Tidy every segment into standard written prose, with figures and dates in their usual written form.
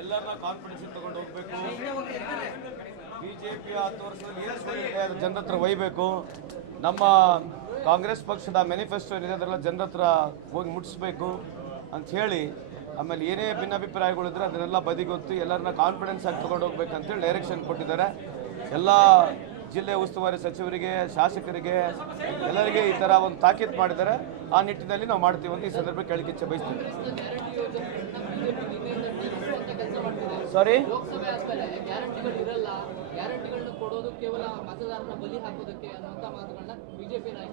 ಎಲ್ಲರನ್ನ ಕಾನ್ಫಿಡೆನ್ಸ್ ತಗೊಂಡು ಹೋಗ್ಬೇಕು. ಬಿಜೆಪಿಯ 10 ವರ್ಷದಲ್ಲಿ ಏನು ಸುಳ್ಳಿದೆ ಅದು ಜನರ ಹತ್ರ ಒಯ್ಯಬೇಕು. ನಮ್ಮ ಕಾಂಗ್ರೆಸ್ ಪಕ್ಷದ ಮ್ಯಾನಿಫೆಸ್ಟೋ ಏನಿದೆ ಅದರೆಲ್ಲ ಜನರ ಹತ್ರ ಹೋಗಿ ಮುಟ್ಟಿಸ್ಬೇಕು ಅಂಥೇಳಿ, ಆಮೇಲೆ ಏನೇ ಭಿನ್ನಾಭಿಪ್ರಾಯಗಳಿದ್ರೆ ಅದನ್ನೆಲ್ಲ ಬದಿಗೊತ್ತು ಎಲ್ಲರನ್ನ ಕಾನ್ಫಿಡೆನ್ಸ್ ಆಗಿ ತೊಗೊಂಡು ಹೋಗ್ಬೇಕಂತೇಳಿ ಡೈರೆಕ್ಷನ್ ಕೊಟ್ಟಿದ್ದಾರೆ. ಎಲ್ಲ ಜಿಲ್ಲೆ ಉಸ್ತುವಾರಿ ಸಚಿವರಿಗೆ, ಶಾಸಕರಿಗೆ, ಎಲ್ಲರಿಗೆ ಈ ಥರ ಒಂದು ತಾಕೀತು ಮಾಡಿದ್ದಾರೆ. ಆ ನಿಟ್ಟಿನಲ್ಲಿ ನಾವು ಮಾಡ್ತೀವಿ ಅಂತ ಈ ಸಂದರ್ಭಕ್ಕೆ ಹೇಳಿಕೆ ಇಚ್ಛೆ ಬಯಸ್ತೀವಿ. ಸಾರಿ,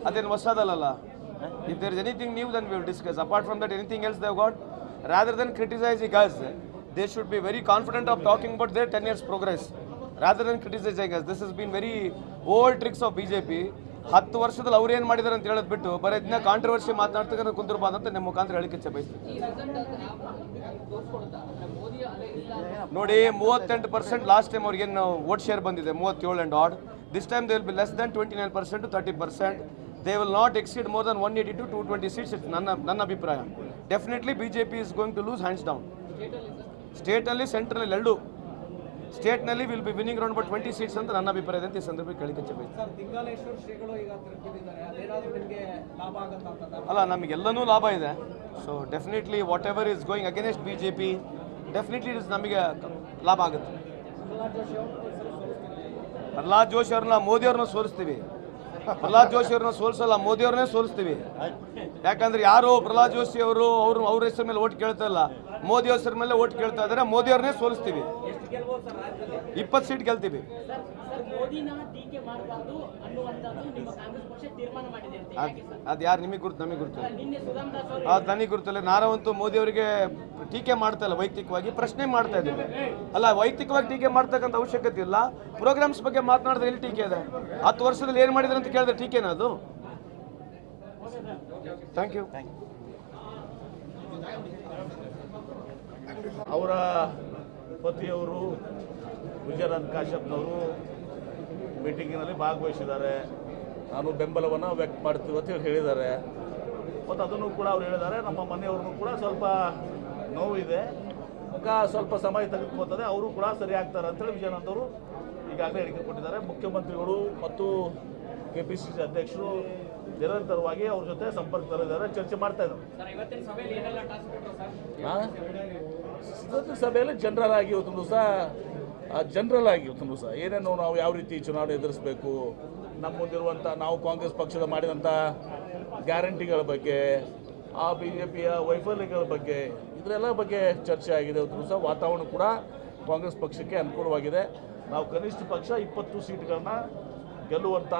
ಅದೇನು ಹೊಸದಲ್ಲ. If there is anything new, then we will discuss. Apart from that, anything else they have got, rather than criticizing us, they should be very confident of talking about their 10 years progress, rather than criticizing us. This has been very old tricks of BJP. 10 ವರ್ಷದಲ್ಲಿ ಅವ್ರು ಏನು ಮಾಡಿದ್ದಾರೆ ಅಂತ ಹೇಳೋದು ಬಿಟ್ಟು ಬರೀ ಇದನ್ನ controversy ಮಾತನಾಡ್ತಕ್ಕಂಥ ಕುಂದಿರಬಾರ್ದು ಅಂತ ನಿಮ್ಮ ಮುಖಾಂತರ ಹೇಳಿಕೆ ಇಚ್ಛೆ ಬಯಸ್ತೀವಿ. ನೋಡಿ, 38% ಲಾಸ್ಟ್ ಟೈಮ್ ಅವ್ರಿಗೇನು ವೋಟ್ ಶೇರ್ ಬಂದಿದೆ, 37 and odd. This time they will be less than 29% to 30%. They will not exceed more than 180 to 220 seats. It's ನನ್ನ ಅಭಿಪ್ರಾಯ. Definitely BJP is going to lose hands down. ಸ್ಟೇಟಲ್ಲಿ, ಸೆಂಟ್ರಲ್ಲಿ ಎರಡೂ. ಸ್ಟೇಟ್ನಲ್ಲಿ will be winning around about 20 seats ಅಂತ ನನ್ನ ಅಭಿಪ್ರಾಯ ಇದೆ ಅಂತ ಈ ಸಂದರ್ಭಕ್ಕೆ ಹೇಳಿಕೆ ಅಲ್ಲ, ನಮಗೆಲ್ಲನೂ ಲಾಭ ಇದೆ. So definitely what ever is going against BJP, definitely is ನಮಗೆ ಲಾಭ ಆಗುತ್ತೆ. ಪ್ರಹ್ಲಾದ್ ಜೋಶಿ ಅವ್ರನ್ನ, ಮೋದಿಯವ್ರನ್ನ ಸೋಲಿಸ್ತೀವಿ. ಪ್ರಹ್ಲಾದ್ ಜೋಶಿ ಅವ್ರನ್ನ ಸೋಲಿಸಲ್ಲ, ಮೋದಿಯವ್ರನ್ನೇ ಸೋಲಿಸ್ತೀವಿ. ಯಾಕಂದ್ರೆ ಯಾರು ಪ್ರಹ್ಲಾದ್ ಜೋಶಿ ಅವರು ಅವ್ರ ಹೆಸರ ಮೇಲೆ ಓಟ್ ಕೇಳ್ತಾ ಇಲ್ಲ, ಮೋದಿ ಹೆಸರ ಮೇಲೆ ಓಟ್ ಕೇಳ್ತಾ ಇದ್ದಾರೆ. ಮೋದಿಯವ್ರನ್ನೇ ಸೋಲಿಸ್ತೀವಿ. 20 ಸೀಟ್ ಗೆಲ್ತೀವಿ. ಅದು ಯಾರು ನಿಮಗೆ ಗುರುತು? ನಮಗೆ ಗುರುತು. ಅದು ನನಗೆ ಗುರುತಲ್ಲ. ನಾವಂತೂ ಮೋದಿ ಅವರಿಗೆ ಟೀಕೆ ಮಾಡ್ತಾ ಇಲ್ಲ, ವೈಯಕ್ತಿಕವಾಗಿ ಪ್ರಶ್ನೆ ಮಾಡ್ತಾ ಇದ್ದೀವಿ. ಅಲ್ಲ, ವೈಯಕ್ತಿಕವಾಗಿ ಟೀಕೆ ಮಾಡ್ತಕ್ಕಂಥ ಅವಶ್ಯಕತೆ ಇಲ್ಲ. ಪ್ರೋಗ್ರಾಮ್ಸ್ ಬಗ್ಗೆ ಮಾತನಾಡಿದ್ರೆ ಎಲ್ಲಿ ಟೀಕೆ ಇದೆ? 10 ವರ್ಷದಲ್ಲಿ ಏನು ಮಾಡಿದ್ರೆ ಅಂತ ಕೇಳಿದ್ರೆ ಟೀಕೆನಾ ಅದು? Thank you. ಅವರ ಪತಿಯವರು ವಿಜಯನಂದ ಕಾಶ್ಯಪ್ನವರು ಮೀಟಿಂಗಿನಲ್ಲಿ ಭಾಗವಹಿಸಿದ್ದಾರೆ. ನಾನು ಬೆಂಬಲವನ್ನು ವ್ಯಕ್ತ ಮಾಡ್ತೀವಿ ಅಂತ ಹೇಳಿದ್ದಾರೆ. ಮತ್ತು ಅದನ್ನು ಕೂಡ ಅವ್ರು ಹೇಳಿದ್ದಾರೆ. ನಮ್ಮ ಮನೆಯವ್ರನ್ನೂ ಕೂಡ ಸ್ವಲ್ಪ ನೋವಿದೆ, ಸ್ವಲ್ಪ ಸಮಯ ತೆಗೆದುಕೊಳ್ತದೆ, ಅವರು ಕೂಡ ಸರಿ ಆಗ್ತಾರೆ ಅಂತೇಳಿ ವಿಜಯನಂದ್ ಅವರು ಈಗಾಗಲೇ ಹೇಳಿಕೆ ಕೊಟ್ಟಿದ್ದಾರೆ. ಮುಖ್ಯಮಂತ್ರಿಗಳು ಮತ್ತು KPCC ಅಧ್ಯಕ್ಷರು ನಿರಂತರವಾಗಿ ಅವ್ರ ಜೊತೆ ಸಂಪರ್ಕದಲ್ಲಿದ್ದಾರೆ, ಚರ್ಚೆ ಮಾಡ್ತಾ ಇದ್ದಾರೆ. ಸಭೆಯಲ್ಲಿ ಜನರಲ್ ಆಗಿ ಇವತ್ತೊಂದು ದಿವಸ ಏನೇನು ನಾವು ಯಾವ ರೀತಿ ಚುನಾವಣೆ ಎದುರಿಸಬೇಕು, ನಮ್ಮ ಮುಂದಿರುವಂಥ ನಾವು ಕಾಂಗ್ರೆಸ್ ಪಕ್ಷದ ಮಾಡಿದಂಥ ಗ್ಯಾರಂಟಿಗಳ ಬಗ್ಗೆ, ಆ BJPಯ ವೈಫಲ್ಯಗಳ ಬಗ್ಗೆ, ಇದರೆಲ್ಲ ಬಗ್ಗೆ ಚರ್ಚೆ ಆಗಿದೆ. ಇವತ್ತು ದಿವಸ ವಾತಾವರಣ ಕೂಡ ಕಾಂಗ್ರೆಸ್ ಪಕ್ಷಕ್ಕೆ ಅನುಕೂಲವಾಗಿದೆ. ನಾವು ಕನಿಷ್ಠ ಪಕ್ಷ 20 ಸೀಟ್ಗಳನ್ನ ಗೆಲ್ಲುವಂಥ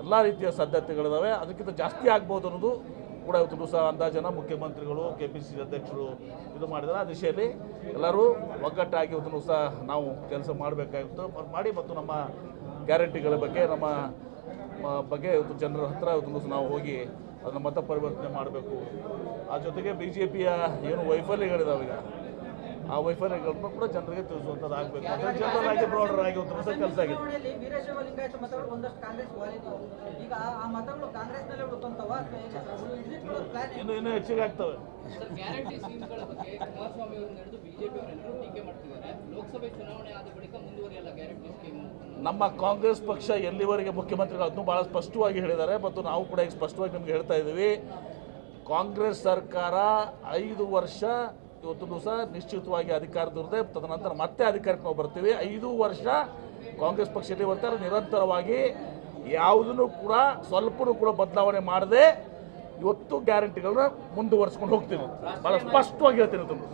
ಎಲ್ಲ ರೀತಿಯ ಸಾಧ್ಯತೆಗಳಿದ್ದಾವೆ. ಅದಕ್ಕಿಂತ ಜಾಸ್ತಿ ಆಗ್ಬೋದು ಅನ್ನೋದು ಕೂಡ ಇವತ್ತು ದಿವಸ ಅಂದಾಜನ ಮುಖ್ಯಮಂತ್ರಿಗಳು, KPCC ಅಧ್ಯಕ್ಷರು ಇದು ಮಾಡಿದ್ದಾರೆ. ಆ ದಿಶೆಯಲ್ಲಿ ಎಲ್ಲರೂ ಒಗ್ಗಟ್ಟಾಗಿ ಇವತ್ತು ದಿವಸ ನಾವು ಕೆಲಸ ಮಾಡಬೇಕಾಗಿತ್ತು ಮಾಡಿ, ಮತ್ತು ನಮ್ಮ ಗ್ಯಾರಂಟಿಗಳ ಬಗ್ಗೆ, ನಮ್ಮ ಬಗ್ಗೆ ಇವತ್ತು ಜನರ ಹತ್ರ ಇವತ್ತು ದಿವಸ ನಾವು ಹೋಗಿ ಅದನ್ನು ಮತ ಪರಿವರ್ತನೆ ಮಾಡಬೇಕು. ಆ ಜೊತೆಗೆ BJPಯ ಏನು ವೈಫಲ್ಯಗಳಿದಾವೆ ಈಗ, ಆ ವೈಫಲ್ಯಗಳನ್ನು ಕೂಡ ಜನರಿಗೆ ತಿಳಿಸುವಂಥದ್ದು ಆಗಬೇಕು. ಜನರಲ್ ಆಗಿ ಬ್ರಾಡರ್ ಆಗಿ ಒಂದು ಹೊಸ ಕೆಲಸ ಆಗಿದೆ. ಇನ್ನೂ ಹೆಚ್ಚಿಗೆ ಆಗ್ತವೆ. ನಮ್ಮ ಕಾಂಗ್ರೆಸ್ ಪಕ್ಷ ಎಲ್ಲಿವರೆಗೆ ಮುಖ್ಯಮಂತ್ರಿಗಳು ಅದನ್ನು ಭಾಳ ಸ್ಪಷ್ಟವಾಗಿ ಹೇಳಿದ್ದಾರೆ, ಮತ್ತು ನಾವು ಕೂಡ ಈಗ ಸ್ಪಷ್ಟವಾಗಿ ನಿಮಗೆ ಹೇಳ್ತಾ ಇದ್ದೀವಿ. ಕಾಂಗ್ರೆಸ್ ಸರ್ಕಾರ 5 ವರ್ಷ ಇವತ್ತು ದಿವಸ ನಿಶ್ಚಿತವಾಗಿ ಅಧಿಕಾರದಲ್ಲಿದೆ. ತದನಂತರ ಮತ್ತೆ ಅಧಿಕಾರಕ್ಕೆ ನಾವು ಬರ್ತೀವಿ. 5 ವರ್ಷ ಕಾಂಗ್ರೆಸ್ ಪಕ್ಷದಲ್ಲಿ ಬರ್ತಾರೆ. ನಿರಂತರವಾಗಿ ಯಾವುದನ್ನು ಕೂಡ ಸ್ವಲ್ಪನೂ ಕೂಡ ಬದಲಾವಣೆ ಮಾಡದೆ ಇವತ್ತು ಗ್ಯಾರಂಟಿಗಳನ್ನ ಮುಂದುವರಿಸ್ಕೊಂಡು ಹೋಗ್ತೀವಿ. ಭಾಳ ಸ್ಪಷ್ಟವಾಗಿ ಹೇಳ್ತೀನಿ.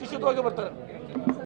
ನಿಶ್ಚಿತವಾಗಿ ಬರ್ತಾರೆ.